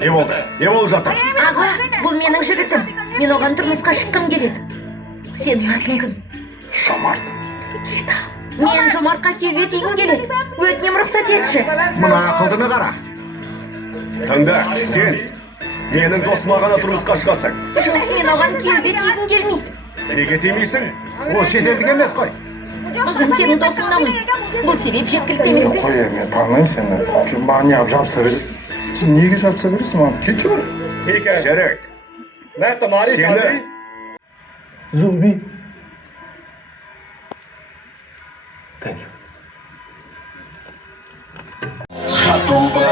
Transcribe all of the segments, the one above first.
Не болды? Не болып жатыр? Аға, бұл менің жігітім. Мен оған тұрмысқа шыққым келеді. Сенің атың кім? Жомарт. Мен Жомартқа күйеуге тигім келеді. Өтінем рұқсат етші. Мына ақылдыны қара. Тыңда, сен менің досыма ғана тұрмысқа шығасың. Жоқ, мен оған күйеуге тигім келмейді. Неге тимейсің? Ол шетелдік емес қой. Оған сенің досыңнамын. Бұл себеп жеткілікті емес пе? Қой, мен танымаймын сені. Жұмбағы неғып жабыса бересің? Сен неге жабыса бересің маған? Кетші бар. ठीक है शरद मैं तुम्हारी शादी Zumbi. Thank you. Khatuba,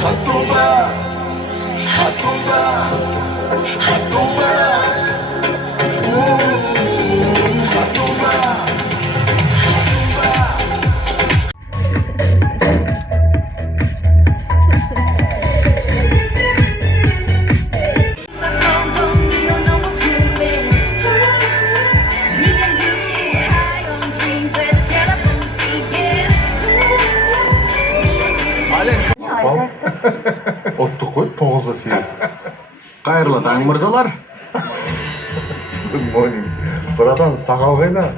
khatuba, khatuba, khatuba, khatuba. Отты қой, 9-8. Қайырлы таң мырзалар. Good morning. Братан, сақал қайда?